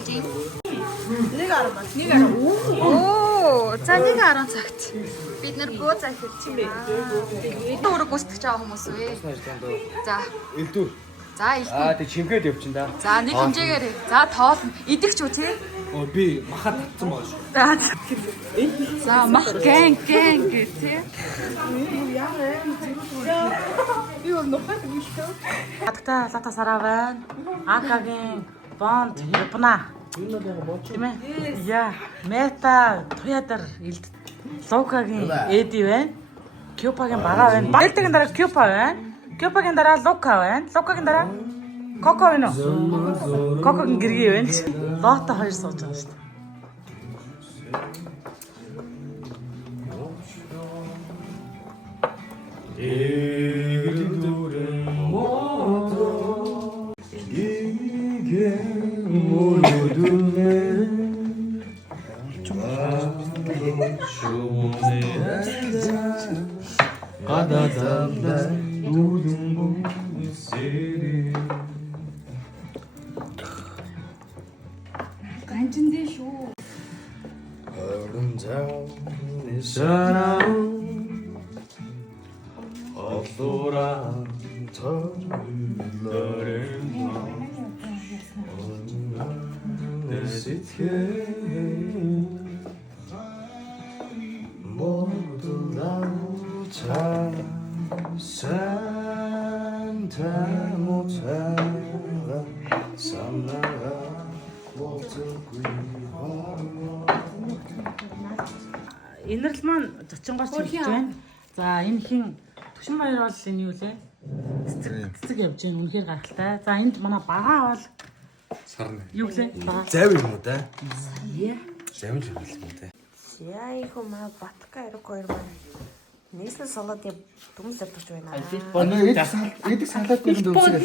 болж юм? 1:10 байна. 1:10. Оо, за 1:10 цагт. Бид нэр бөө цаг хэлж байна. Өөрөө гүйцэтгэж байгаа хүмүүс үү? За. Элдүр. За элдүр. Тэг чимгээд явчин да. За нэг хэмжээгээр. За тоолно. Идэгч үү те? Би махад татсан байгаа шүү. За мах гэн гэх те. Би өөр нөхөд биш үү? Хатагта лата сараа байна. Акагийн бонд япна. Тийм ээ. Яа, мета туядар илд. Лукагийн эди байна. Кюпагийн бага байна. Багтагийн дараа кюпа байна. Кюпагийн дараа лука байна. Лукагийн дараа коко байна уу? Кокогийн гэргий байна. Лото хоёр сууж байгаа шүү дээ. Ганжиндээ шүү. Инэрл маань зочингоос хэлж байна. За энэ хин Түшин баяр бол энэ юу лээ? Цэцэг явж байна. Үнэхээр гайхалтай. За энд манай багаа бол Сарна. юу лээ? Зав юм уу да? Зав л юм да. Я их ума батка эрэг хоёр маань нийслэл солоод дүмс зардагч байна. Эдэг салаад нэг дүүсээ.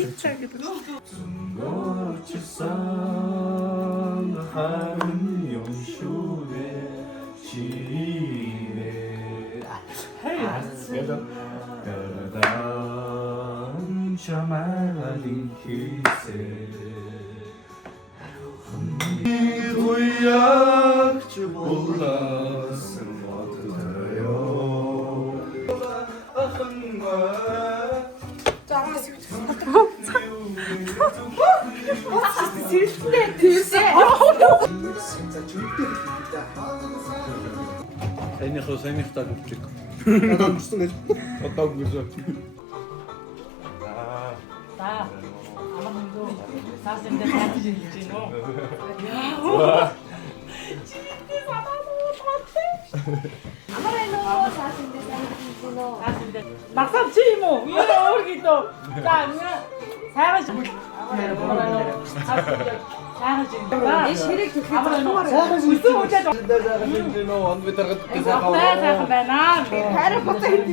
Энийг таг өгчих. Амарсан гэж одоо үгүй. за амар нэг саасан дээр хатж хэлж байна уу? Насаа чи юм уу? Өөр гэдэг. За сайхан шиг. Сайхан шиг. Ширэг төлөв. Сайхан шиг. Онд бид таргад Сайхан байна. Харин боцоо хийх.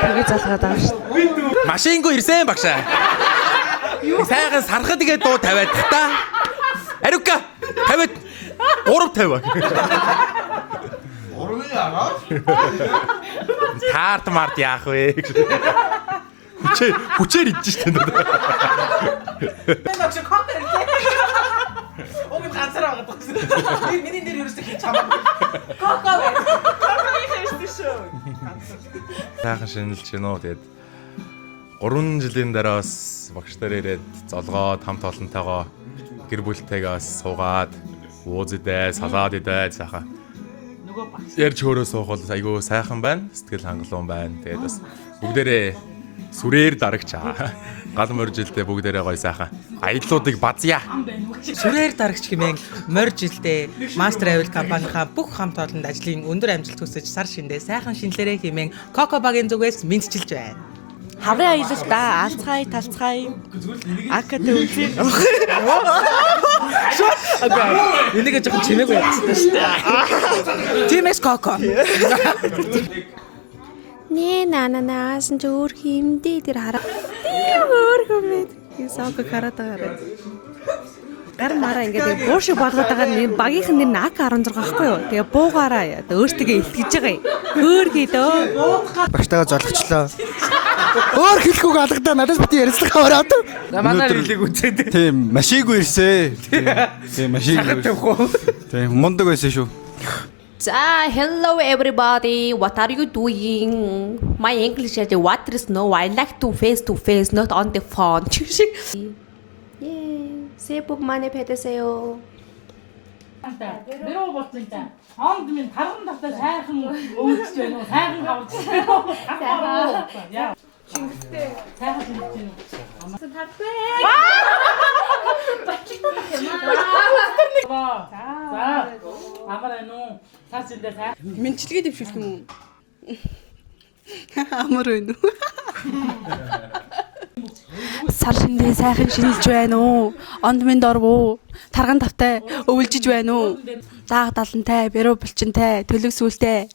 Тэгээ залгаад байгаа шүү. Машингүй ирсэн багшаа. Сайхан сархад игээ дуу тавиад та. Ариука тавиад 350. Урны яагаад? Таарт март яах вэ? Хүчээр идэж штэ. Багш кофе ирсэн. Уг ганцаар байгаа гэсэн. Миний нэр ерөөсөө хийж чамаа. Коко. Коко хийсэн шүү. Сайхан шинэлж гинөө тэгээд 3 жилийн дараа бас багш нар ирээд золгоод хамт олонтойгоо гэр бүлтэйгээ бас суугаад ууз идэ, салаад идэ сайхан. Нөгөө багш. Ярьж хөөрөө суух бол айгүй сайхан байна. Сэтгэл хангалуун байна. Тэгээд бас бүгдээрээ сүрээр дарагчаа. Гал моржилдээ бүгдээрээ гоё сайхан. Аяллуудыг базъя. Сүрээр дарагч хэмээн морь жилдээ Master Travel компанийнхаа бүх хамт олонд ажлын өндөр амжилт хүсэж сар шиндээ сайхан шинэлэрээ хэмээн Coco Bag-ын зүгээс мэдчилж байна. Хаврын аялал да алцгай талцгай акад үзье. Энийг жоохон чимээг байцсан шүү дээ. Тимэс Coco. Нэ нанаасан ч өөр химдээ тэр хараа. Тийм өөр хүмэд. Саага хараад байгаа. гар мараа ингээд буу шиг болгоод байгаа нь багийнхан нэр нь AK16 байхгүй юу? Тэгээ буугаараа өөртөө илтгэж байгаа юм. Хөөрхий дөө. Багштайгаа золгочлоо. Өөр хэлэхгүй алгадаа надаас бити ярилцлага ороод. Манаар хэлийг үзээд. Тийм, машигүй ирсэ. Тийм, машигүй. Тийм, мундаг байсан шүү. Hello everybody. What are you doing? My English is what is no. I like to face, not on the phone. 새해 복 많이 받으세요. Нэрөө болсон та. Хонд минь тарган давтаа сайхан өвдөж байна уу? Сайхан хавж байна уу? Яа. Шингэтэй. Сайхан шингэж байна уу? Тартай. За. Амар байна уу? Цаас энэ сайхан. Мэнчилгээ дэвшүүлэх юм уу? Амар байна уу? Сар шиндээ сайхан шинэлж байна уу? Онд минь дорвоо. Тарган тавтай өвөлжиж байна уу? Заах далантай, бэрүү булчинтай, төлөг сүлтэй.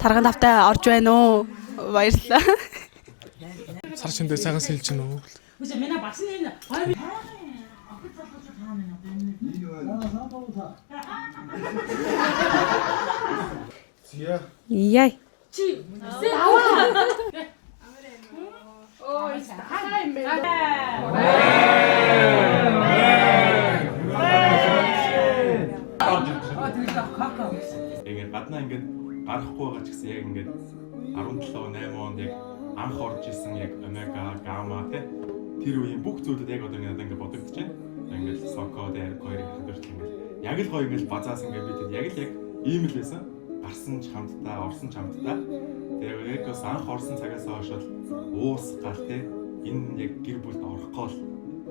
Тарган тавтай орж байна уу? Баярлалаа. Сар шиндээ сайхан сэлж гэнэ үү? Үгүй минь багш нь энэ. Яй. Чи. Тэгээд гаднаа ингээд гарахгүй байгаа ч гэсэн яг ингээд 17 8 онд яг анх орж исэн яг омега гамма тэр үеийн бүх зүйлүүд яг одоо ингээд бодогдож байна. Ингээд соко дээр хоёр хандварт ингээд яг л гоё ингээд базаас ингээд бид яг л яг ийм л байсан. Гарсан ч хамтдаа, орсон ч хамтдаа. Тэгээд яг бас анх орсон цагаас хойш уус гал энэ яг гэр бүлд орохгүй л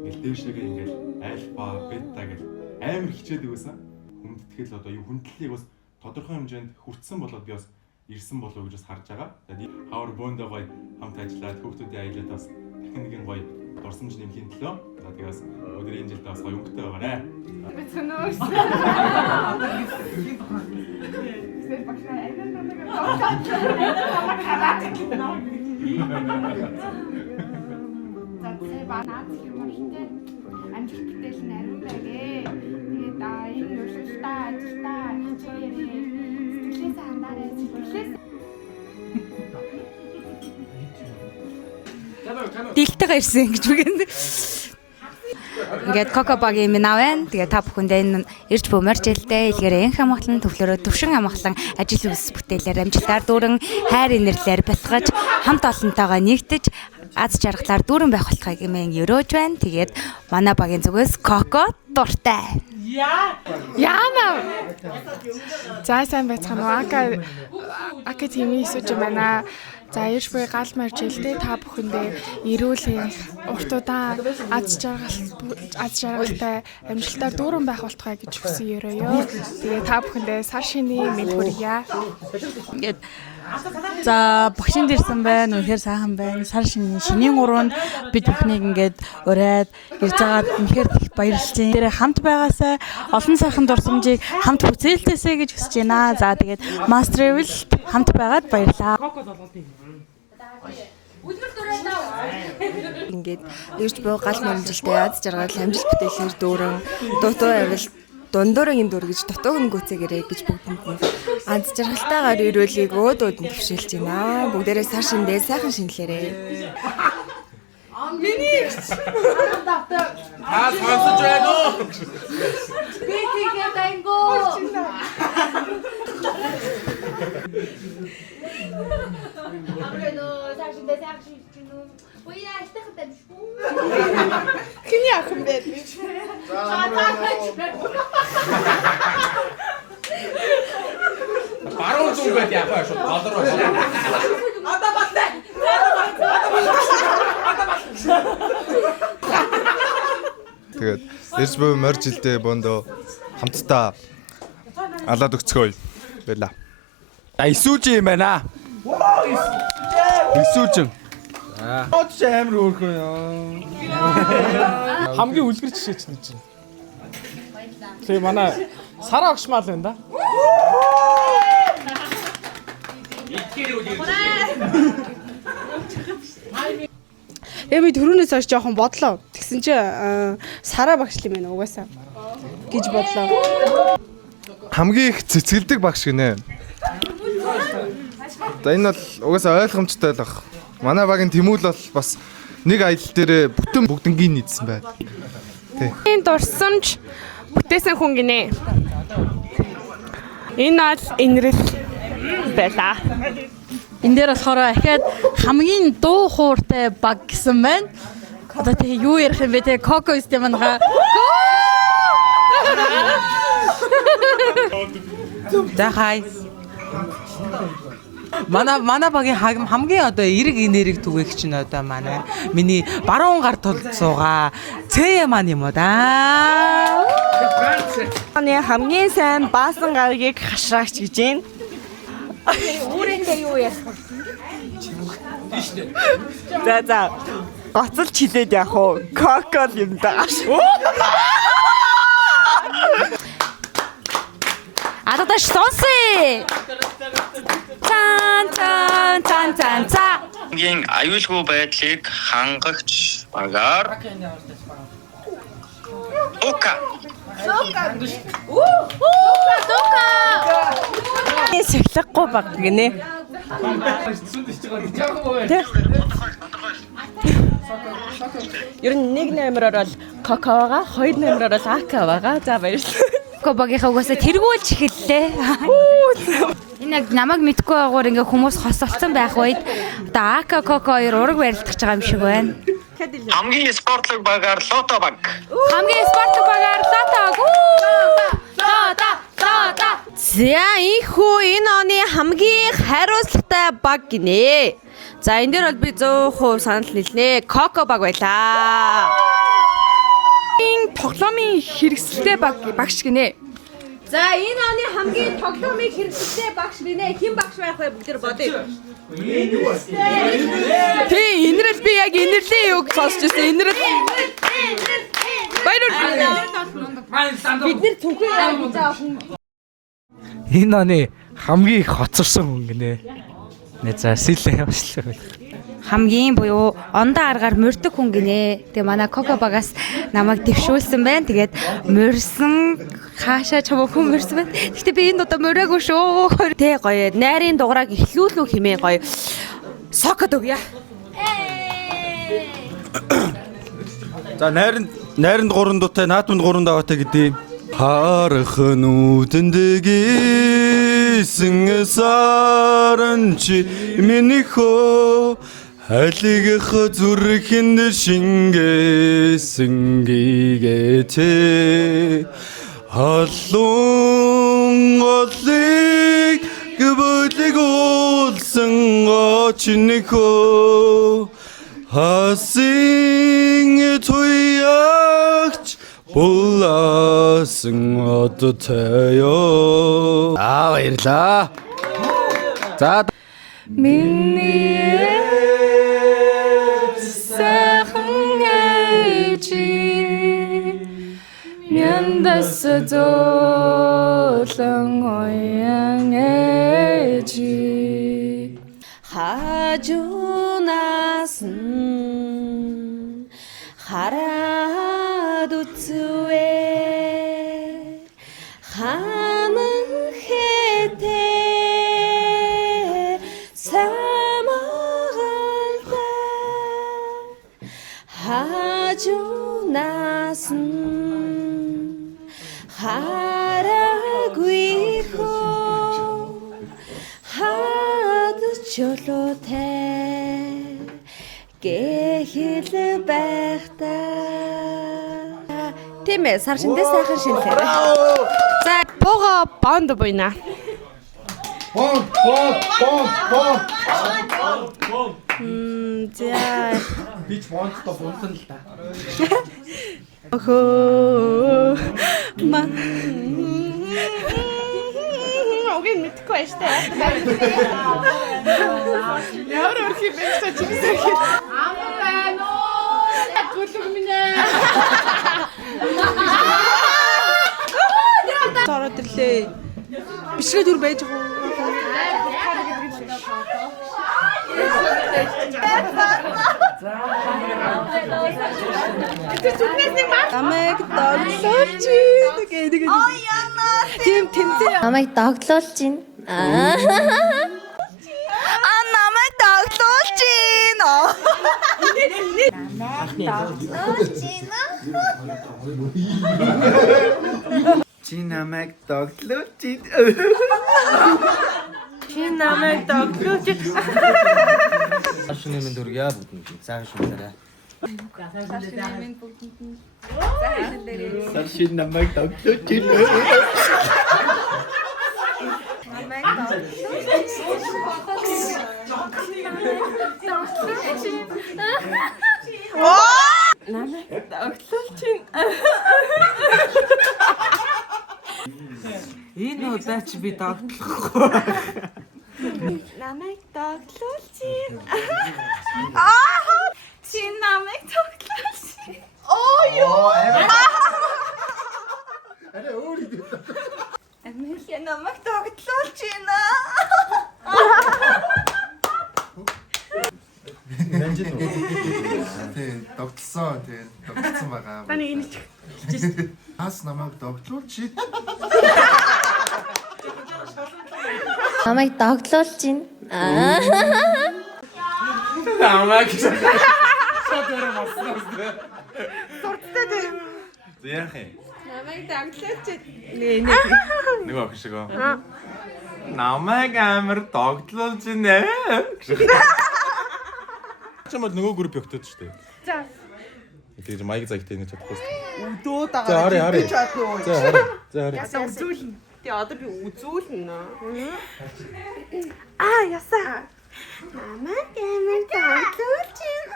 ингээд дэвшээгээ ингээд альфа, бета гэл амар хичээдэг байсан. Хүндэтгэл одоо юу хүндлэлийг бас тодорхой хэмжээнд хүртсэн болоод би бас ирсэн болов уу гэж бас харж байгаа. Тэгээд хавар бөөндөө гоё хамт ажиллаад хүүхдүүдийн аялаад бас дахин нэгэн гоё дурсамж нэмхийн төлөө. За тэгээд бас өдөр энэ жилдээ бас гоё өнгөтэй байгаарэ. Амжилт бүтээл нь ариун байгээ. Тэгээд энэ уршилтаа ажилтаа хичээрээ сэтгэлээс хандаарай. Сэтгэлээс Дэлтэйгээ ирсэн гэж үгэн. Ингээд Кокобагийн минь аваа. Тэгээ та бүхэндээ энэ ирж бөмөрч жилдээ илгээрээ энх амгалан төвлөрөө төвшин амгалан ажил үс бүтээлээр амжилтаар дүүрэн хайр инэрлээр бэлтгэж хамт олонтойгоо нэгдэж аз жаргалаар дүүрэн байх болохыг эмээн өрөөж байна. Тэгээд манай багийн зүгээс Коко дуртай. Яана. За сайн байцгаана уу? Академи сууж байна. За ирж буй гал марж илдээ та бүхэндээ эрүүл урт удаан аз жаргалтай амжилтаар дүүрэн байх болтугай гэж хүсэн ёроо. Тэгээ та бүхэндээ сар шинийн мэд хүргье. Ингээд за багшин дэрсэн байна. Үнэхээр сайхан байна. Сар шинийн 3-нд бид бүхнийг ингээд ураад ирж байгаад үнэхээр их баярлалаа. Тэр хамт байгаасаа олон сайхан дурсамжийг хамт хүзээлтэсэй гэж хүсэж байна. За тэгээд Master Level хамт байгаад баярлалаа. Ингээд ирж буй гал мөрөмжилтэй аз жаргал амжилт бүтээлээр дүүрэн дутуу авил дундуурагийн дүр гэж дутууг нь гүцээгээрэй гэж бүгдэнд нь аз жаргалтайгаар ирүүлийг өөдөөд нь төвшүүлж байна. Бүгдээрээ сар шиндээ сайхан шинэлээрэй. миний сонсож байна уу? би тэгээд ангоо. Амрено таашдээ таашиж гинү. Уяа ихтэй шүү. Хиний ахын бэ? Баруун зүүн байд яах вэ? Шууд голроо. Одоо баттай. Тэгээд ирж буй морь жилдээ бондоо хамтдаа алаад өгцгөөе. Баярлаа. Исүүж юм байна. Исүүж. Оч амар хөөрхөн ёо. Хамгийн үлгэр жишээ чинь чинь. Тэгээ манай Сара огшмал байна да. Би түрүүнээс хойш жоохон бодлоо. Тэгсэн чи Сара багш юм байна угаасаа. гэж бодлоо. Хамгийн их цэцгэлдэг багш гинэ. За энэ бол угаасаа ойлгомжтой л баг. Манай багийн Тэмүүл бол бас нэг аялал дээр бүтэн бүгднгийн нийцсэн байна. Энэ дурсамж бүтээсэн хүн гинэ. Энэ бол инрэл байла. Энэ дээр болохоор ахаад хамгийн дуу хууртай баг гэсэн байна. Одоо тэгээ юу ярих юм бэ те? Коко өстэй манайха. За хай. Манай багийн хамгийн одоо эрэг энерги түгээх чинь одоо манай миний баруун гар тул суугаа Цэя маань юм уу да. Оны хамгийн сайн баасан гарагийг хашраач гэж байна. Үүрээндээ юу ярих вэ? За. Гоцолч хилээд яах вэ? Коко юм да. Ададаш сонсъё. Цан. Гийн аюулгүй байдлыг хангагч багаар Ока. Сэхлэхгүй баг гинэ. Ер нь нэг номероор бол Коко байгаа, хоёр номероор бол Ака байгаа. За баярлалаа. Кобагийнхаа угаасаа тэргүүлж эхэллээ. Энэ яг намайг мэдгүй байгуур ингээ хүмүүс хосолцсон байх үед одоо Ака Коко хоёр ураг барилдах байгаа юм шиг байна. Хамгийн спортлог багаар Лото баг. Хамгийн спортлог багаар Лото. За ийхүү энэ оны хамгийн хариуцлагатай баг гинэ. За энэ дээр бол би 100% санал нийлнэ. Коко баг байлаа. Тоглоомын хэрэгсэлтэй багш гинэ. За энэ оны хамгийн тоглоомын хэрэгсэлтэй багш гинэ. Хэн багш байх вэ бүгд бодъё. Тий, инрэл би яг инрэлийн юг сонсч байсан. Инрэл. Баярлалаа. Бид нэр түнхээ яа гэж байгаа хүн. Энэ оны хамгийн их хоцорсон хүн гинэ. Нэ за сэлээ явшлаа. Хамгийн буюу ондоо аргаар морьдог хүн гинэ. Тэгээ манай Коко багаас намайг дэвшүүлсэн байна. Тэгээд морьсон хаашаа чамаа хүн морьсон байна. Гэхдээ би энэ удаа морьаагүй шүү. Тэ гоё. Найрын дугаарыг эхлүүлнүү хэмээн гоё. Сокод өгье. За найранд 3 дуутай, наатманд 3 даваатай гэдэг. Харах нүдэндэгсэн саранчи минийхөө хайлигх зүрхэнд шингээсэн гигээтэй халуун голыг гүбэлэг уулсан очнөхөө хасын туягч булаасан одтойо. Баярлаа. За Миний сайхан ээжи мяндас золон оян ээжи хажунаас хараад үзвэ ханан хэтэ самагалда хажунаас хараагүй хөө хаад чөлөөтэй гэхэл байхдаа тийм ээ сар шиндээ сайхан шинэлээ. За бого бонд буйна. Бон. За Би ч бондтой бунтан л да. охоо ма Огийн мэдхгүй байж таа. Ямар өрх юм бэ гэж чимсэх. Амар байна уу? Гүлэг минь. Тараад ирлээ. Бишгээ дүр байж байгаа. Намайг догтлуулж гэдэг. Оо яна. Тим тэмцээ. Намайг догтлуулж байна. Намайг догтлуулж байна. Чи намайг догтлуулж байна. Чи намайг догтлуулж байна. Ашны минь дүргийа бүгд цааш шүлээрээ. Саршин намайг догтлуулж байна. Намайг догтлуулж Энэ удаач би догтлохгүй. Намайг догтлуулж байна. Чи намайг догтлуулж байна. Оо ёо. Арай өөр юм. Амиль намайг догтлуулж байна. Тэг догтлсон байгаа. Таны энэ ч Хас намайг догтлуулж чи. Намайг догтлуулж байна. Намайг Яах юм? Намайг догтлуулж Нэг огшиг. Намайг амар догтлуулж нэ. Чамд нөгөө групп өгтөөд шүү дээ. За. Тэгээд майк загтай нэг чадахгүй шүү. Өдөө За харъя. За харъя. Ясаа үзүүлнэ. Тэ одоо би үзүүлнэ. ясаа. Намайг догтлуулж байна.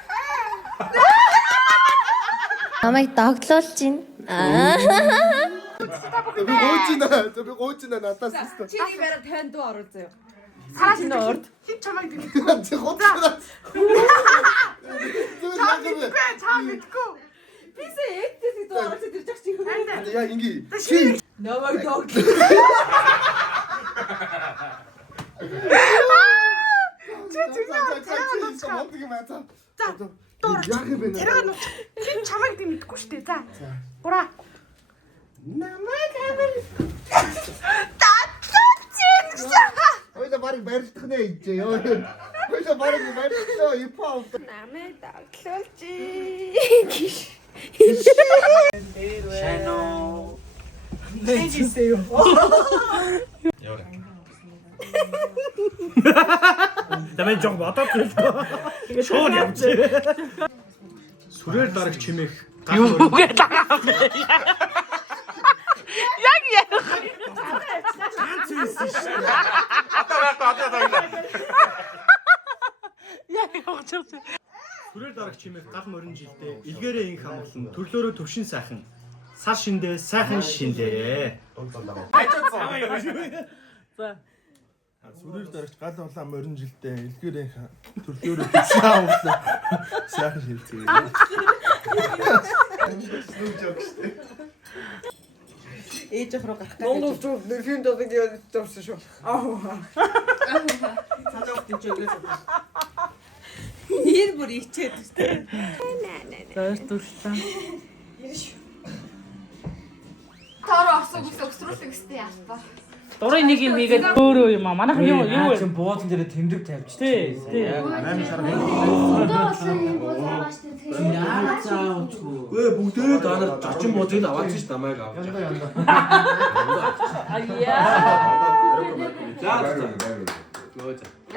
Намайг догтлуулж байна. Би гоочина надаас өстө. Чиний бараг тань дуу оруулж заяа. Чи нөрд. Хин чамайг дэгдэхгүй. Чи гоочина. Чам мэдгүй. Бисээ ээдээс дуу оруулж ирж байгаа чи. Яа инги. Чи намайг догтлуулж. За. Дуур. Тэрэг нь хин чамайг дэмэдэггүй шүү дээ. За. Гура. Намайг амар догтлуулж байна. Хоёул барыг барилдах нэ ийж ёо. Хоёул барыг барилдаа ипаа. Намайг догтлуулж. Шано. Нэжисэё. Яваа. Тамай жоо бодоод хэлдэг. Шууд явчих. Сүрээр дараг чимээх. Юу гээд байгаа юм бэ? Яг ярих. Сүрээр дараг чимээх гал морин жилдээ илгээрээ инх амгалан төрлөөрөө төвшин сайхан сар шиндээ сайхан шиндээ. За. Сүрээр дарагч гал улаан морин жилдээ илгээрээ төрлөөрөө төвшин авлаа. Сайхан хэлцээ. Ээж руу гарах гэж. Монгол зүг нэрхийн дэвэг явуулсан шүү. Цаадах тийч өгөөс. Нэр бүр ичээд үстэй. Зоортуулсан. Тоор осог өсрүүлэх гэстэй яалтаа. Дурын нэг юм хийгээд өөрөө юм аа. Манайхан юу чи буудлын дээр тэмдэг тавьчих. Тий. 8 сар. Яа цаавчгүй. Гүй бүгдээ дараа жочин буудлыг аваад чи намайг авч.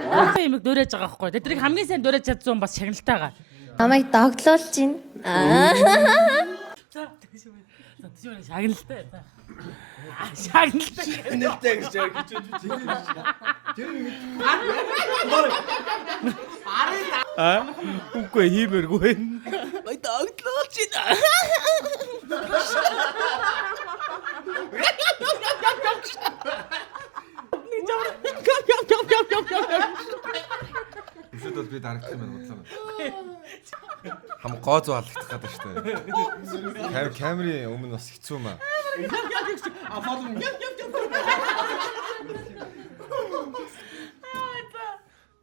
Аа юм дөрөөж байгаа байхгүй. Тэдрийг хамгийн сайн дөрөөж чадсан бас шагналтайгаа. Намайг догтлуулж байна. Шагналтай. Шагналтай. Нэлтэй гэж ярьж Үгүй хиймэргүй. Ой догтлуулж байна. Эсвэл бол би дарагдсан байна бодлоо. Хам гооз алдах гэдэг шүү дээ. Камерын өмнө бас хэцүү маа.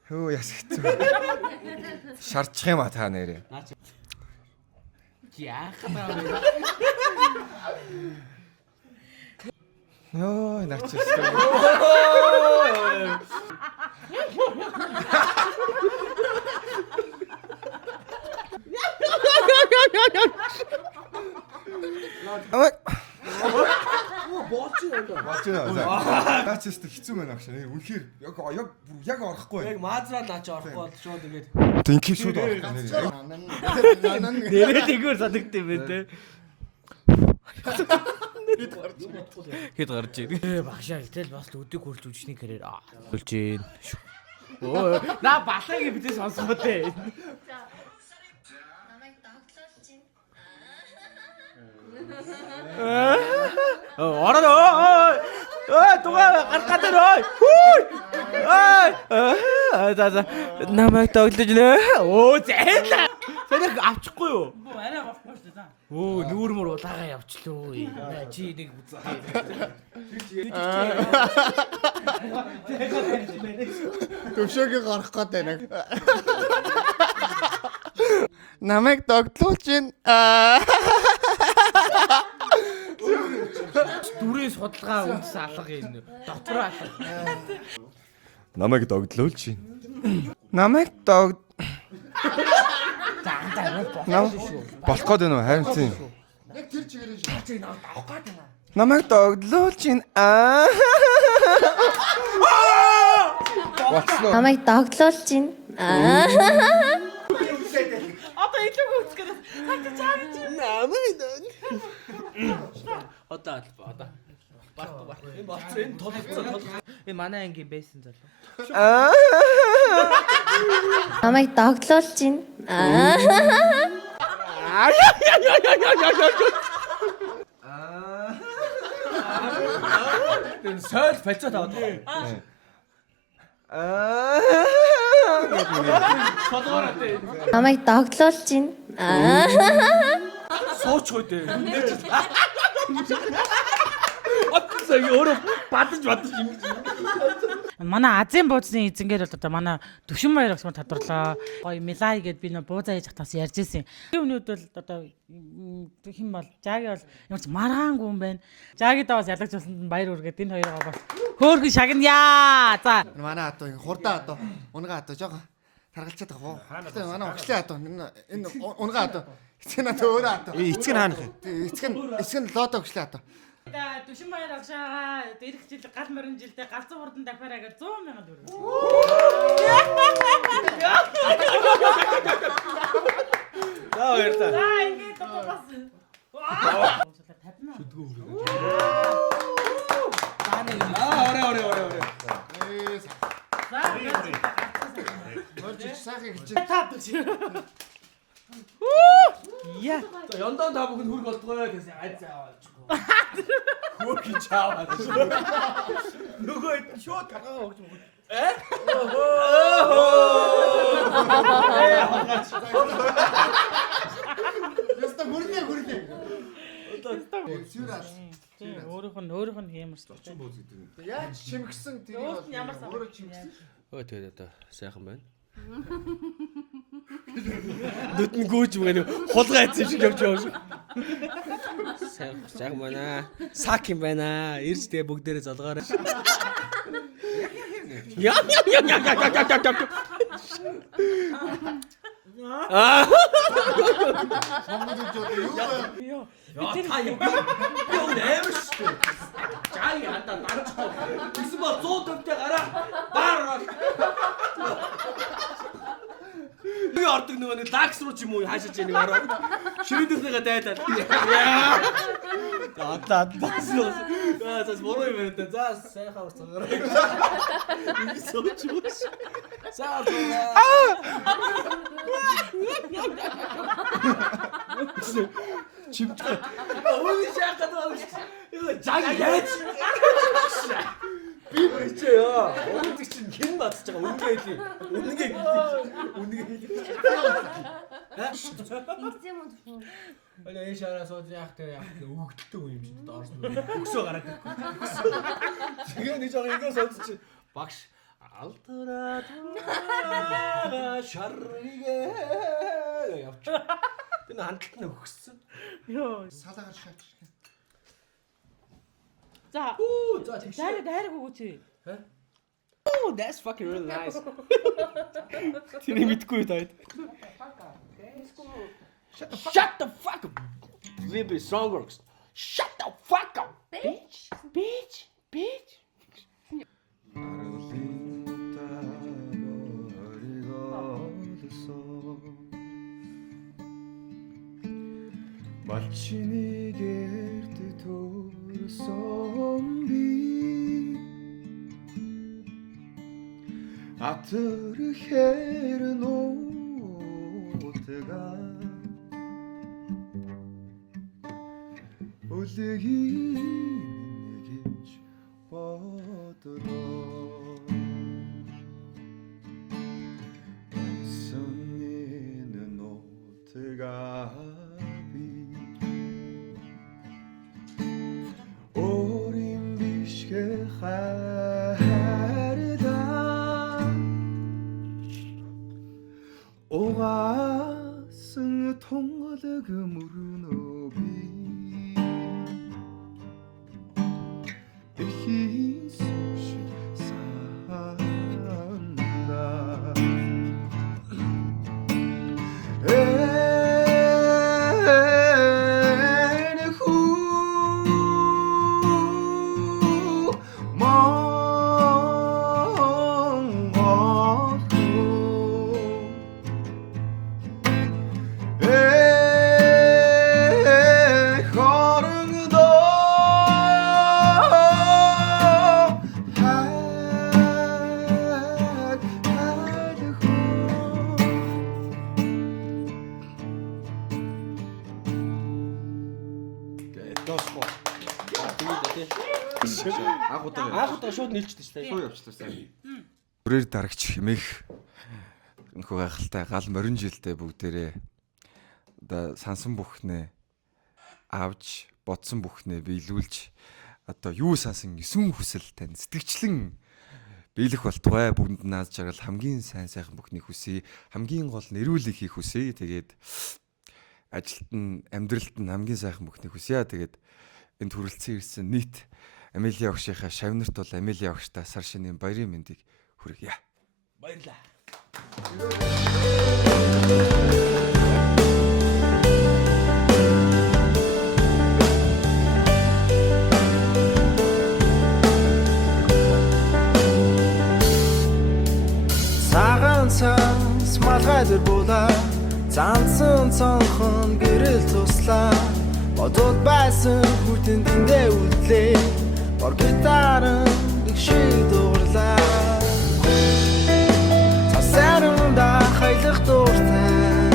Хөө яс хэцүү. Шарчих юм а та нэрээ. Яахаа. Йоо, наач. Болж байна. Наач хэцүү байна агш. Үнэхээр яг орохгүй. Яг маазраа наач орохгүй бол шууд ингээд. Тэнхий шууд орох. Нэрээ тэгвэр санагдсан юм те. Хэд гарч ийн. Багшаа хэлтэл бас өдөг хурж үжихний карьер болж ийн. Оо, на балагийн битээ сонсгоо те. Ороод ой тугаа гаргаад ой. Ой. За намайг тоглож нэ. Оо зайлаа. Санаа авчихгүй юу? Арай авахгүй шүү дээ. Оо нүүрмөр улаагаа явчлаа. Чи нэг Төвшөөг гарах гээд байна. Намайг тогтлуулж байна. Дүрээ судалгаа үндэс алга юм. Дотроо алга. Намайг догдлуулж байна. Намайг дог болох гээд байна уу? Харин тийм. яг тэр чигээрээ шаарчиг наваад авах гээд байна. Намайг догдлуулж байна. Намайг догдлуулж байна. Одоо илүү үзэх гээд хатаж чарж намайг одоо баг. Энэ болцсон энэ толгоцсон. Энэ манай ангийн бейсэн залуу. Намайг догдлуулж байна. Энэ сойл фальцаа таваад. Намайг догдлуулж байна. Сууч хөөдөө. Отсоо өөрөө бадаж юм. Манай Азийн бууцны эзэнгээр бол одоо манай Төвшин баяр гэх юм тодорлоо. Гоё Милай гэд би нөө буузаа хийж хатаас ярьж ирсэн. Тэр өмнөд бол одоо хэн бол Жаги бол ямар ч маргаангүй юм байна. Жагидаа бас ялгаж болсон баяр үргээд энэ хоёроо бас хөөрхөн шагнаяа. За Манай одоо хурдаа одоо унгаа одоо жоо таргалцаад байгаа. Гэтэ манай огшлаа одоо энэ унгаа одоо эцэг надад өөрөө одоо. Эцэг нь хаанах юм? Эцэг нь лото огшлаа одоо. Төвшин баяр агшаага ирэх жил гал морин жилдээ галзуу хурдан давхараа гэж 100,000 төгрөг. За баярлалаа. За ингээд бас. Орой. Сайхан гэж. Яа. За яндаа та бүхэн хүрг болдгоо гэсэн айц аваалчихгүй. Хөөгийн чааваад. Нөгөө шууд гаргаа өгч мөн. Яста хүрнэ. Өөрөөх нь хэмэрсэн. Яаж чимгсэн тэрийг өөрөө чимгсэн. Өө тэгээд одоо сайхан байна. Нүдэн гүйж мгэн хулгай айцсан шиг явж байгаа шүү. Сайхан байна. Сак юм байна. Ирж тэгээ бүгдээрээ золгоорой. Яа. Та юм. Би нэмэр шүү. Жаги хандаа дараач. Эсвэл 150 тэ гараа. Баар. Би ордог нөгөө нэг лакс руу ч юм уу хаашаач нэг ороод ширээдийнхээ дайдаад. Одоо бас юу. За морой юм байна. За сайхан урцгаарай. Би сууч юу. За. Чимч. Өөний шахаад байна. Жаги яаж? Би бэрчээ яа. Өнөд чинь хэн бацж байгаа үнгээ хэлий. Үнгээ хэлий. Ингэсэн юм уу? Олоо энэ шараа сууж яах вэ? Өгдөлтөө юм чинь доорс нь. Өксөө гараад. Тэгээ нэг жоо ингэ сууж чи багш алтараа шарригээ явч. Энэ хандлт нь өгсөн. Йоо. Салаагаар шат. За. Дайраг өгөөч. Oh, that's fucking really nice. Тэний мэдгүй таад. Shut the fuck up. Libby Songworks. Shut the fuck up. Bitch. Малчины гэрт төрсөн би атэр хэрэн утга үлгийн нэгж бодроо сонин нутга 오가승 통어득 무르노비 히 소식 산다 Анхудаа шууд нийлжтэй шүү дээ. Шууд явчлаа сайн. Бүрээр дарагч хэмээх энэхүү гайхалтай гал морин жилдээ бүгдээрээ одоо сансан бүхнээ авч бодсон бүхнээ биелүүлж одоо юу сансан эсвэн хүсэл тань сэтгэгчлэн биелэх болтугай бүгдэнд нааз жаргал хамгийн сайн сайхан бүхнийг хүсье. Хамгийн гол нэрүүлэг хийх хүсье. Тэгээд ажилт нь амьдралд нь хамгийн сайхан бүхнийг хүсье. Тэгээд энд хүрэлцэн ирсэн нийт Амелия огшийнхаа шавнарт бол Амелия огштай сар шинийн баярын мэндийг хүргье. Баярлаа. Цагаан цаас малгай дөрбуулаа зансан цонхон гэрэл туслаа бодол байсан хүтэн тэндээ үлдлээ бор гитарын шиг дуурлаа цасарында хайлах дууртай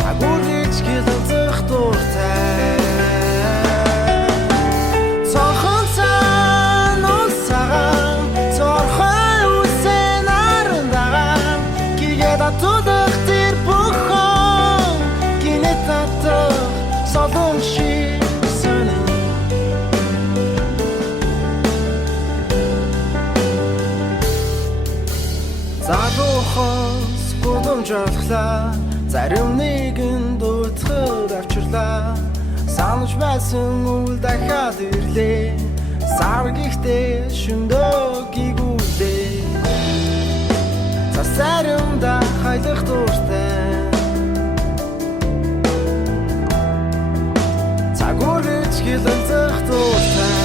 цагуурч гэлэнцэх дууртай цонхон цаа нус цагаан цорхой үсэн арандагаан кигээд атудах тэр бүхэн гинэ татах солон шиг сонин задухос гудамжлаа зарим нэгэн дууцхад авчирлаа санаж байсан үл дахиад ирлээ сар гихтээ шөндөө гигүүлээ засаримда хайлах дууртай цагуурч гэлэнцэх дууртай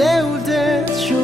They will dance.